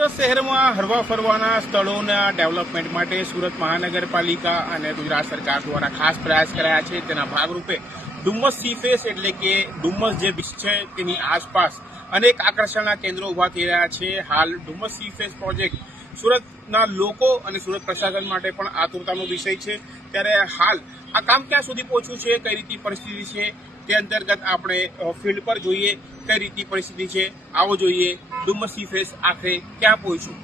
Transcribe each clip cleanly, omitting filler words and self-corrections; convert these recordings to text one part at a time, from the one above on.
સુરત શહેરમાં હરવા ફરવાના સ્થળોના ડેવલપમેન્ટ માટે સુરત મહાનગરપાલિકા અને ગુજરાત સરકાર દ્વારા ખાસ પ્રયાસ કરાયા છે। તેના ભાગરૂપે ડુમસ સી ફેસ એટલે કે ડુમસ જે બીચ છે તેની આસપાસ અનેક આકર્ષણના કેન્દ્રો ઊભા થઈ રહ્યા છે। હાલ ડુમસ સી ફેસ પ્રોજેક્ટ સુરતના લોકો અને સુરત પ્રશાસન માટે પણ આતુરતાનો વિષય છે। ત્યારે હાલ આ કામ ક્યાં સુધી પહોંચ્યું છે, કઈ રીતની પરિસ્થિતિ છે, તે અંતર્ગત આપણે ફિલ્ડ પર જોઈએ કઈ રીતની પરિસ્થિતિ છે। આવો જોઈએ ડુમસ સી ફેસ આખરે ક્યાં પહોંચ્યું।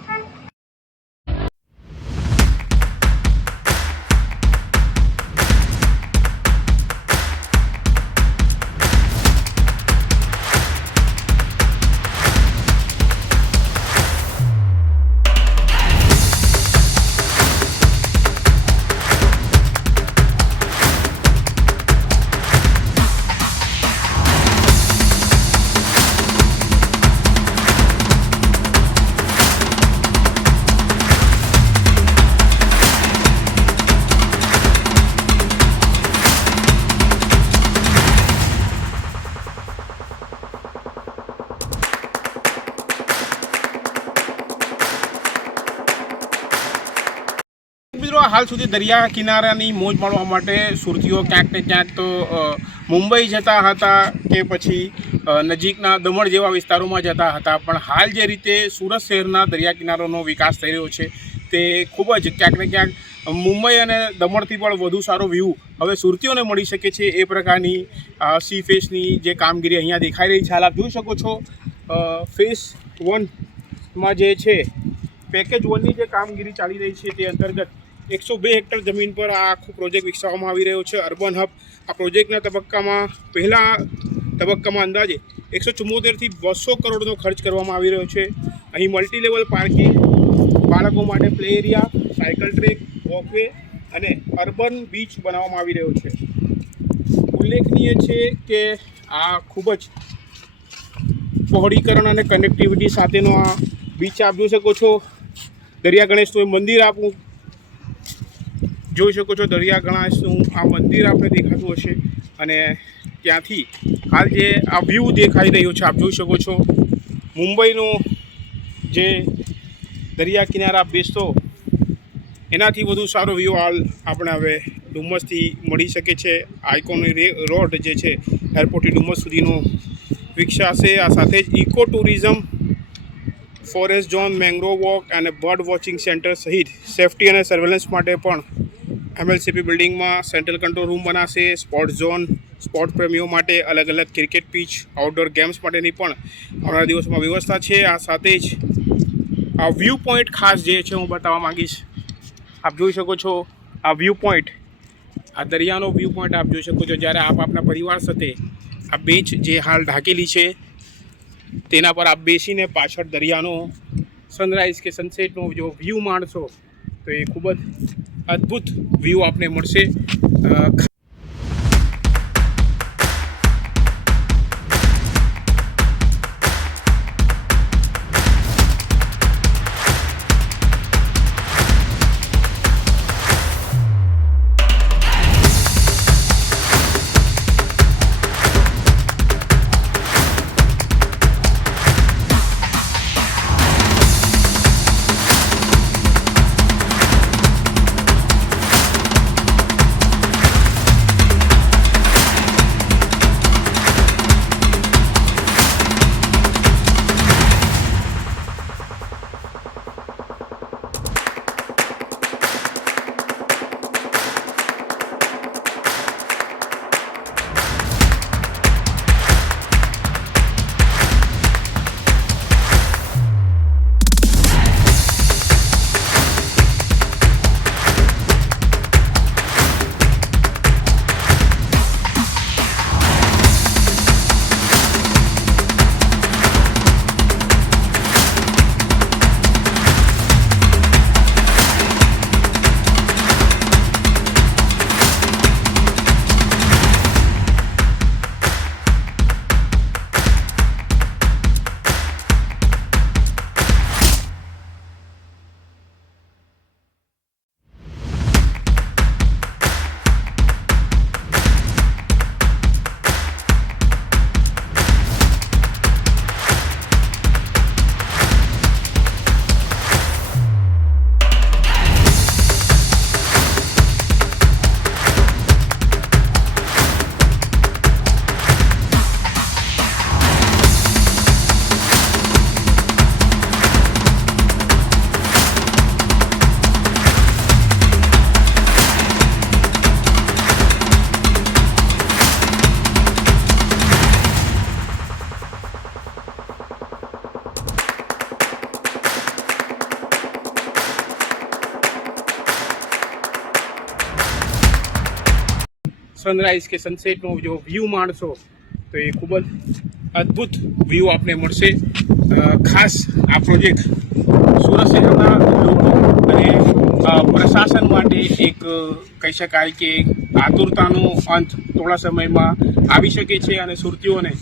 મિત્રો હાલ સુધી દરિયા કિનારાની મોજ માણવા માટે સુરતીઓ ક્યાંક ને ક્યાંક તો મુંબઈ જતા હતા કે પછી નજીકના દમણ જેવા વિસ્તારોમાં જતા હતા, પણ હાલ જે રીતે સુરત શહેરના દરિયા કિનારાનો વિકાસ થઈ રહ્યો છે તે ખૂબ જ ક્યાંક ને ક્યાંક મુંબઈ અને દમણથી પણ વધુ સારો વ્યૂ હવે સુરતીઓને મળી શકે છે। એ પ્રકારની સી ફેસની જે કામગીરી અહીંયા દેખાઈ રહી છે। હાલ આપ જોઈ શકો છો ફેસ 1માં જે છે પેકેજ 1ની જે કામગીરી ચાલી રહી છે તે અંતર્ગત 102 હેક્ટર જમીન પર આ આખો પ્રોજેક્ટ વિકસાવવામાં આવી રહ્યો છે। અર્બન હબ આ પ્રોજેક્ટના તબક્કામાં પહેલા તબક્કામાં અંદાજે 174થી 200 કરોડનો ખર્ચ કરવામાં આવી રહ્યો છે। અહીં મલ્ટી લેવલ પાર્કિંગ, બાળકો માટે play area, cycle track, walkway અને અર્બન બીચ બનાવવામાં આવી રહ્યો છે। ઉલ્લેખનીય છે કે આ ખૂબ જ પહોળીકરણ અને કનેક્ટિવિટી સાથેનો આ બીચ આપ જોઈ શકો છો। દરિયા ગણેશનું મંદિર આપું જોઈ શકો છો, દરિયા ગણેશનું આ મંદિર આપણે દેખાતું હશે અને ત્યાંથી હાલ જે આ વ્યૂ દેખાઈ રહ્યો છે આપ જોઈ શકો છો। મુંબઈનો જે દરિયા કિનારા બેસતો એનાથી વધુ સારો વ્યૂ હાલ આપણે હવે ડુમસથી મળી શકે છે। આઇકોનિક રોડ જે છે એરપોર્ટથી ડુમસ સુધીનો વિકસાશે। આ સાથે જ eco tourism, forest zone, mangrove walk અને બર્ડ વોચિંગ સેન્ટર સહિત સેફ્ટી અને સર્વેલન્સ માટે પણ MLCP બિલ્ડિંગમાં સેન્ટ્રલ કંટ્રોલ રૂમ બનાવશે। સ્પોર્ટ ઝોન, સ્પોર્ટ પ્રેમીઓ માટે અલગ અલગ ક્રિકેટ પીચ, આઉટડોર ગેમ્સ માટેની પણ આવનારા દિવસોમાં વ્યવસ્થા છે। આ સાથે જ આ વ્યૂ પોઈન્ટ ખાસ જે છે હું બતાવવા માંગીશ। આપ જોઈ શકો છો આ વ્યૂ પોઈન્ટ, આ દરિયાનો વ્યૂ પોઈન્ટ આપ જોઈ શકો છો। જ્યારે આપ આપના પરિવાર સાથે આ બેન્ચ જે હાલ ઢાંકેલી છે તેના પર આપ બેસીને પાછળ દરિયાનો સનરાઈઝ કે સનસેટનો જો વ્યૂ માણશો તો એ ખૂબ જ અદ્ભુત વ્યૂ આપને મળશે। સનરાઈઝ કે સનસેટનો જો વ્યૂ માણશો તો એ ખૂબ જ અદ્ભુત વ્યૂ આપને મળશે. ખાસ આ પ્રોજેક્ટ સુરત શહેરના લોકો અને પ્રશાસન માટે એક કહી શકાય કે આતુરતાનો અંત થોડા સમયમાં આવી શકે છે અને સુરતીઓને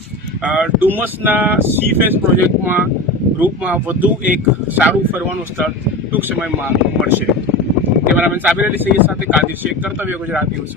ડુમસના સી ફેસ પ્રોજેક્ટમાં રૂપમાં વધુ એક સારું ફરવાનું સ્થળ ટૂંક સમયમાં મળશે. કેમેરામેન સાબિર અલી સૈયદ સાથે કાદિર શેખ, કર્તવ્ય ગુજરાત ન્યૂઝ.